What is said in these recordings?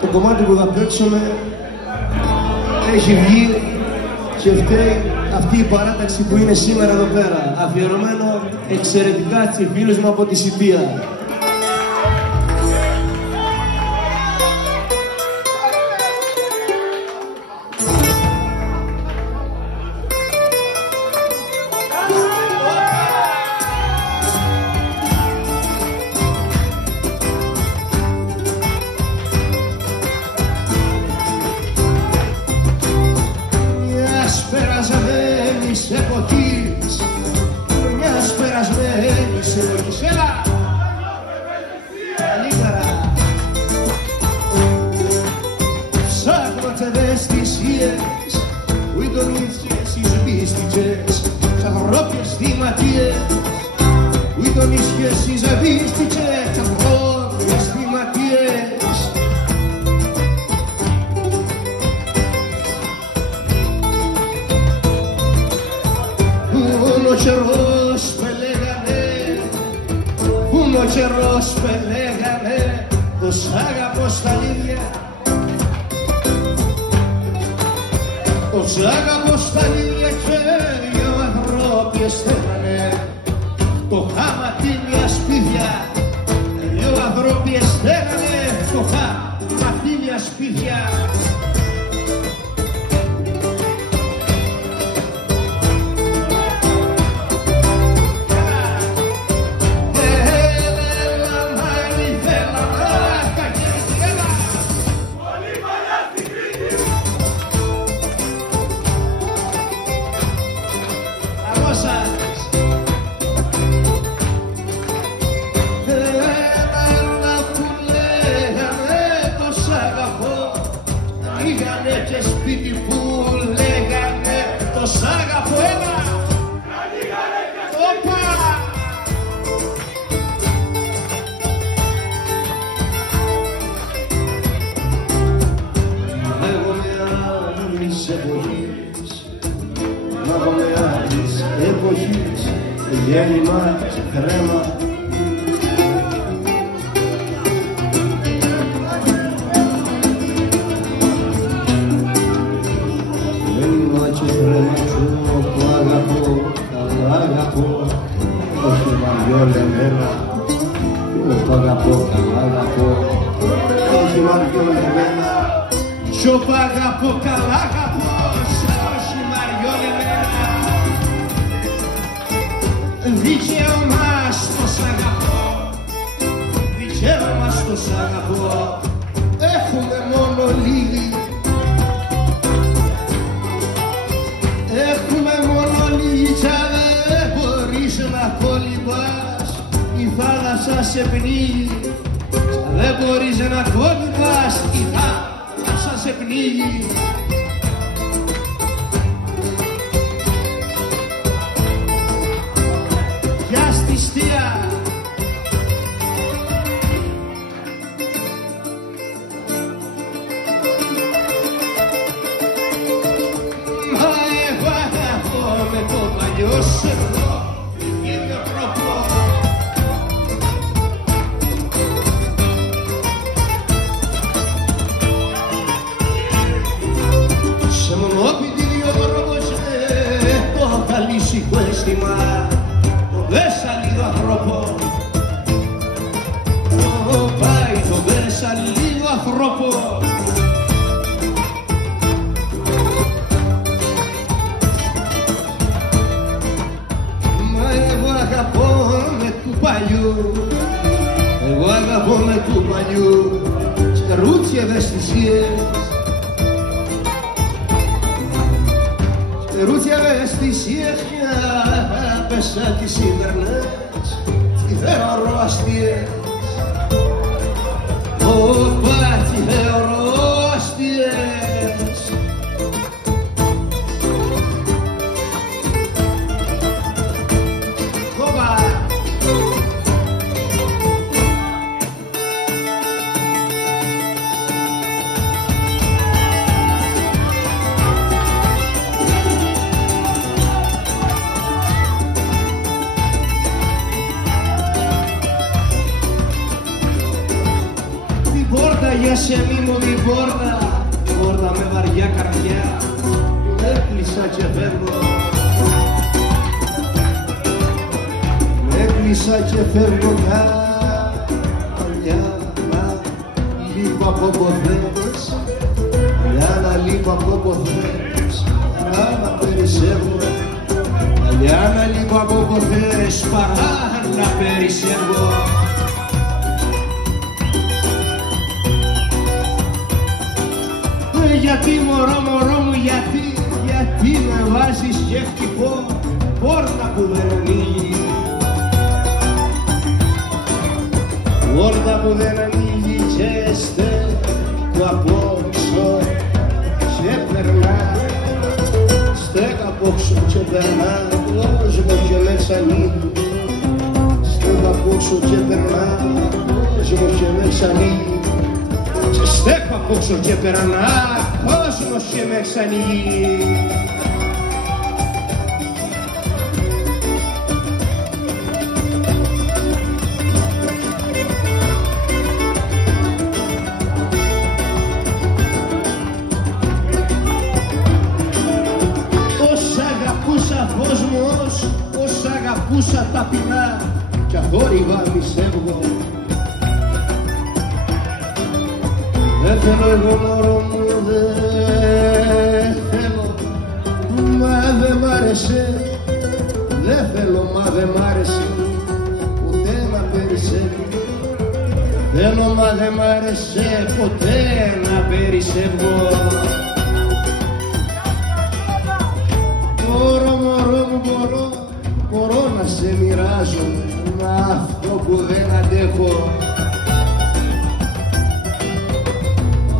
Το κομμάτι που θα παίξουμε έχει βγει και φταίει αυτή η παράταξη που είναι σήμερα εδώ πέρα. Αφιερωμένο εξαιρετικά σε φίλους μου από τη Σιβία. Γέννημα, κρέμα. Γέννημα και κρέμα σου το αγαπώ, το αγαπώ. Όχι μαριόλε εμένα, το αγαπώ, το αγαπώ. Όχι μαριόλε εμένα, το αγαπώ, καλά αγαπώ. Όχι μαριόλε εμένα. Δικαίωμα στο σ' αγαπώ, δικαίωμα στο σ' αγαπώ. Έχουμε μόνο λίγοι, έχουμε μόνο λίγοι κι δεν μπορείς να κολυμπάς. Η θάλασσα σε πνίγει, δεν μπορείς να κολυμπάς. Η θάλασσα σε πνίγει. Εγώ αγαπώ με του παλιού στερούτσια ευαισθησίες, στερούτσια ευαισθησίες και άπεσα τις ίντερνετς τι θεωρώ αστείες. Οπα τι θεωρώ αστείες. Έκλεισε μη μου την πόρτα, πόρτα με βαριά καρδιά. Έκλεισα και φεύγω. Έκλεισα και φεύγω καλιά να λείπω από ποθές, για να λείπω από ποθές, να περισσεύω. Για να λείπω από ποθές παρά να περισσεύω. Γιατί μωρό μου, γιατί με βάζεις και χτυπώ πόρτα που δεν ανοίγει. Πόρτα που δεν ανοίγει και στέκω απόξω και περνά. Στέκω απόξω και περνά, κόσμο και με ξανοίγει. Στέκω απόξω και περνά, κόσμο και με ξανοίγει. Και στέκω απόξω και περνά, κόσμος και με ξανοίγει. Όσα αγαπούσα ταπεινά κι αθόρυβα πιστεύω. Δεν θέλω εγώ μωρό μου, δεν θέλω, μα δεν μ' άρεσε. Δεν θέλω μα δεν μ' άρεσε ποτέ να περισσεύει. Θέλω μα δεν μ' άρεσε ποτέ να περισσεύω. Μπορώ να σε μοιράζω αυτό που δεν αντέχω.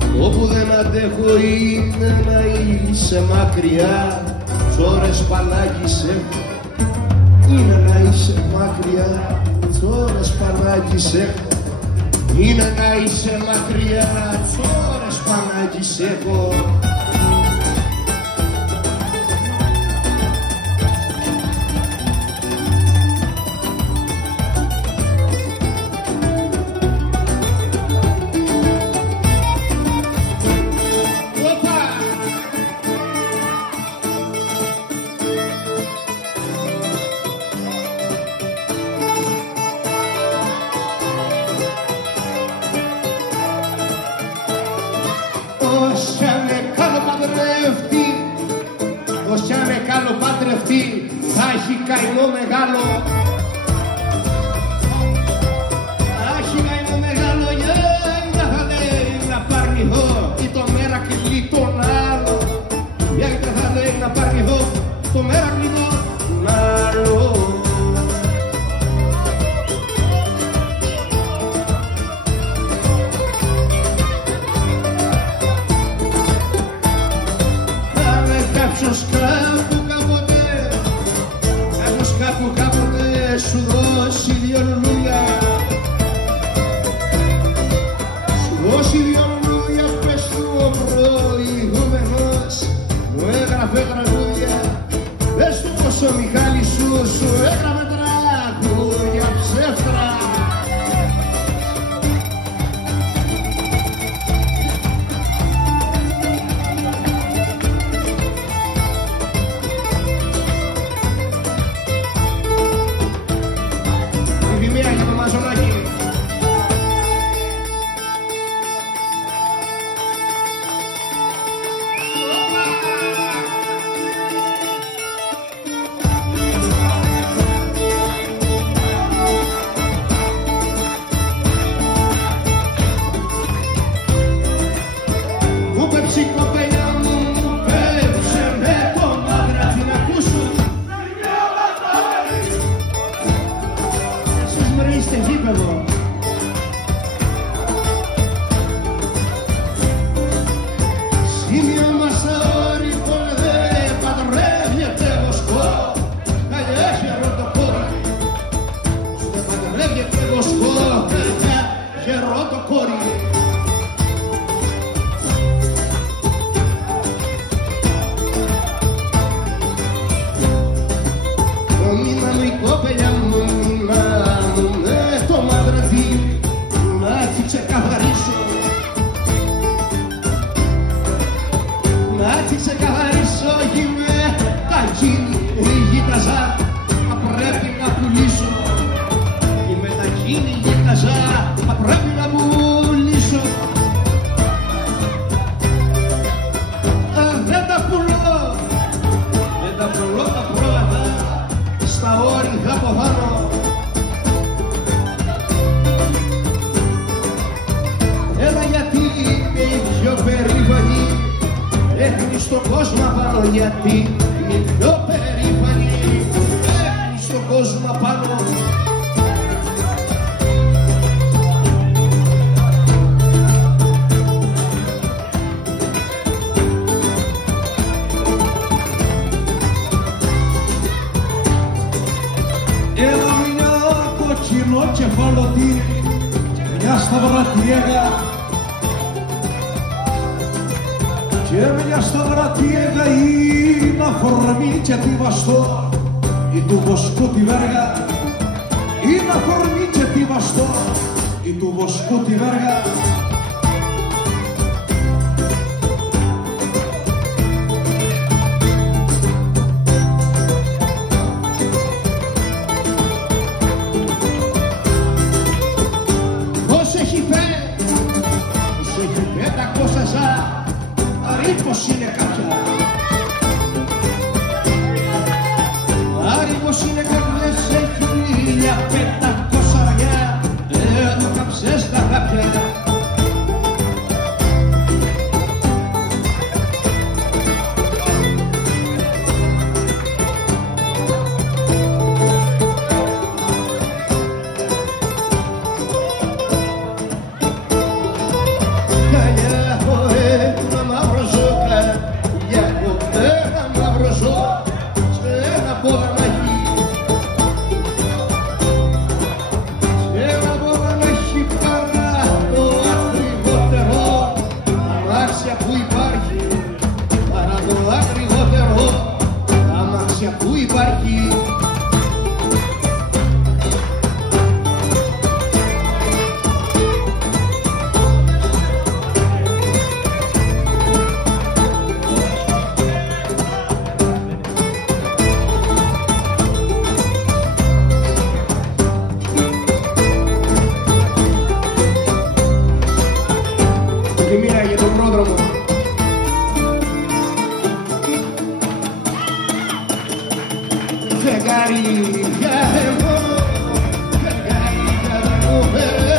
Αυτό που δεν αντέχω είναι να είσαι μακριά. Τις ώρες πανάκης έχω, είναι να είσαι μακριά. Τις ώρες πανάκης έχω, είναι να είσαι μακριά. Τις ώρες πανάκης έχω. Όσα με κάνω παντρευτεί, θα έχει καημό μεγάλο. Θα έχει καημό μεγάλο, γιατί θα λέει να παρνηθώ ή το μέρα κλειτή τον άλλο. Γιατί θα λέει να παρνηθώ το μέρα κλειτό τον άλλο. Κάποτε σου δώσει δυο λουλούδια, σου δώσει δυο λουλούδια, πες του ο προηγούμενος μου έγραφε τραγούδια. Πες του πως ο Μιχάλης σου έγραφε τραγούδια ψεύτρα. τη ξεκαθαρίσω γυμνέτα εκείνη γύταζα, θα πρέπει να πουλήσω. Η μετακίνη γύταζα, θα πρέπει να πουλήσω. Δεν τα πουλώ, δεν τα πουλώ τα πρόβατα, στα όρη θα ποδάνω. Έλα γιατί είναι η πιο περήφανη, έχνει στον κόσμο απάνω, γιατί είναι η πιο περήφανη, έχνει στον κόσμο απάνω. Έλα μια κοκκινό κεφαλωτήρι, μια σταυρατιέγα και μια σταυρατιέγα είναι αφορμή και τη βαστό ή του βοσκού τη βέργα, είναι αφορμή και τη βαστό ή του βοσκού τη βέργα. Αρήπος είναι κάποια, αρήπος είναι κάποιες, έχει 1500 αργιά, εδώ κάψες τα κάποια. Πού υπάρχει και μία για τον πρόδρομο. Φεγγαρία εγώ, φεγγαρία δεν μου φέρες,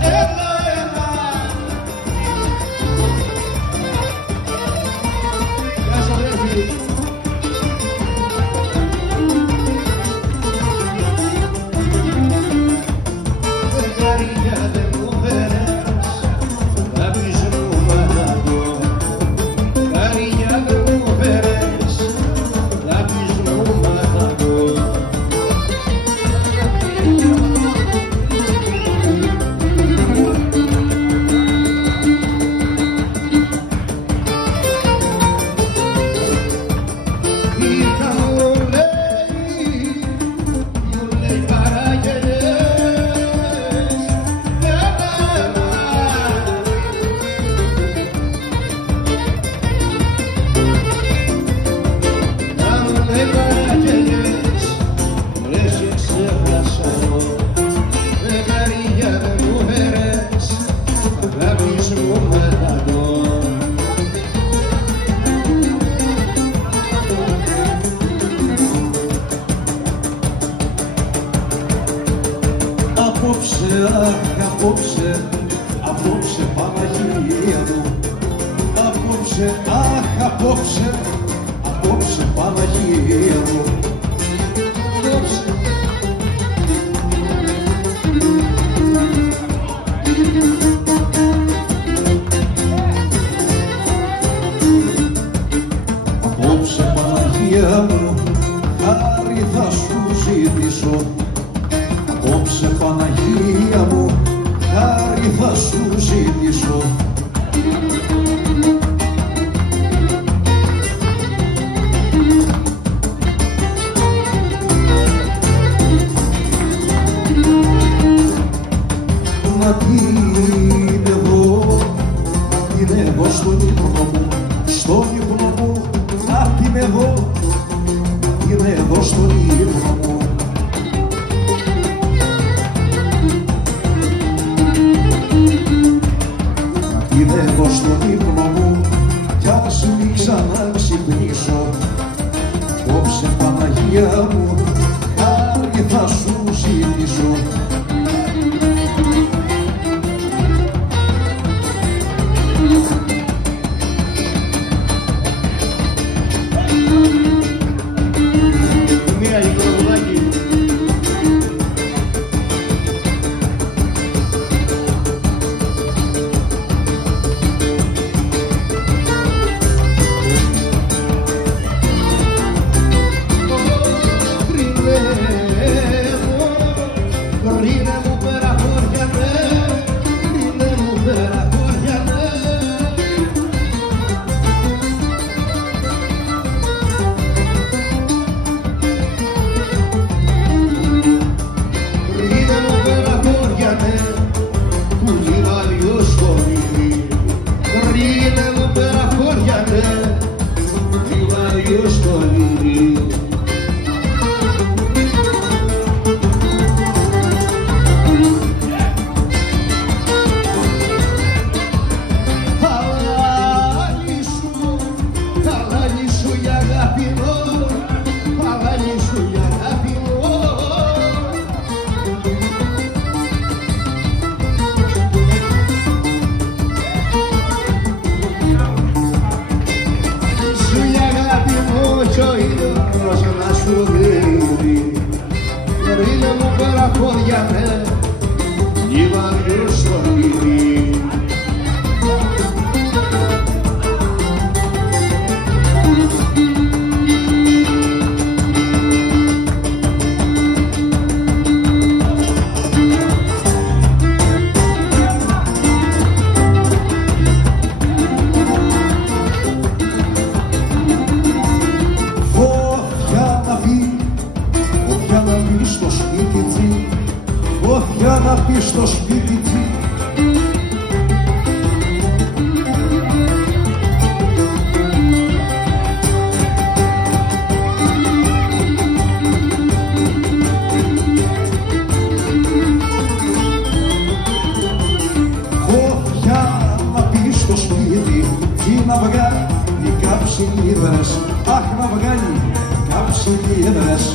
έλα, έλα. Γεια σου αδέρφη. Φεγγαρία δεν μου φέρες, θα πεις μου μάθατο. Φεγγαρία δεν μου φέρες, απόψε Παναγία μου, απόψε Παναγία μου. Απόψε Παναγία μου, χάρη θα σου ζητήσω. Απόψε Παναγία μου, χάρη θα σου ζητήσω. την εγώ στον ύπνο μου, στον ύπνο μου, να την εγώ, να την εγώ στον ύπνο μου. Να την εγώ στον ύπνο μου, κι ας μη ξαναξυπνήσω, απόψε Παναγία μου, χάρη θα σου ζητήσω. Φωτιά να πει στο σπίτι τσι. Φωτιά να πει στο σπίτι τι να βγάλει καψιμίδες. Αχ, να βγάλει καψιμίδες.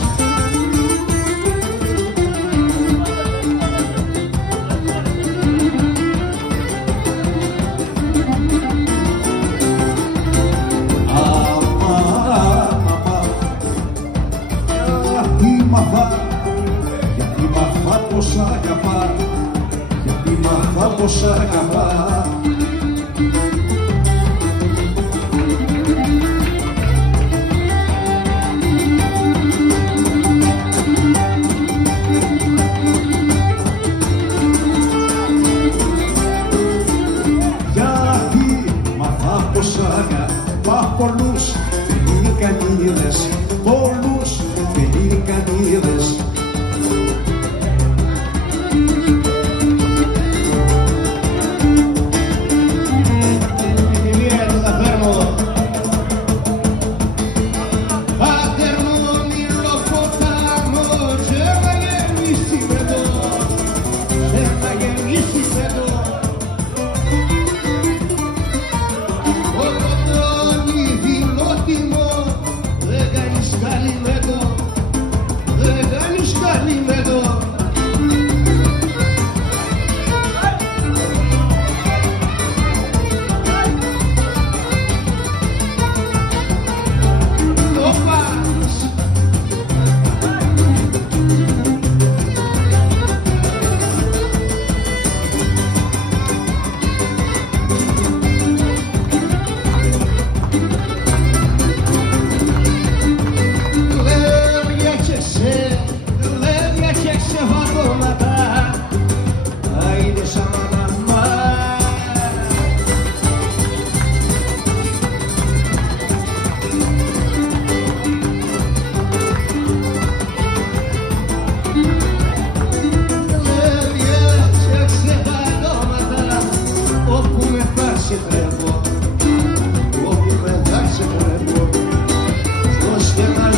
Γιατί μ' αυτά πως αγαπά, γιατί μ' αυτά πως αγαπά. Γιατί μ' αυτά πως αγαπά πολλούς πελικανίδες, πολλούς πελικανίδες. Δεν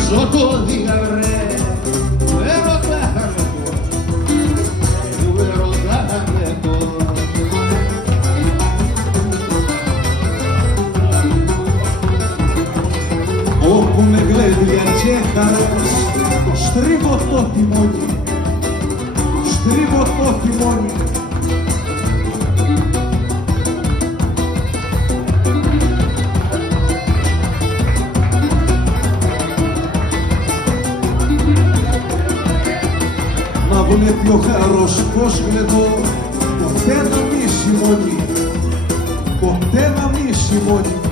ζω το διαβρέ. Του έρωτα με το, του έρωτα με το. Όπου με γλέντια και χαρές, το στρίβω το τιμόνι, το στρίβω το τιμόνι. Να βλέπει ο χαρός πως γλεντώ, ποτέ να μη σημώνει, ποτέ να μη σημώνει.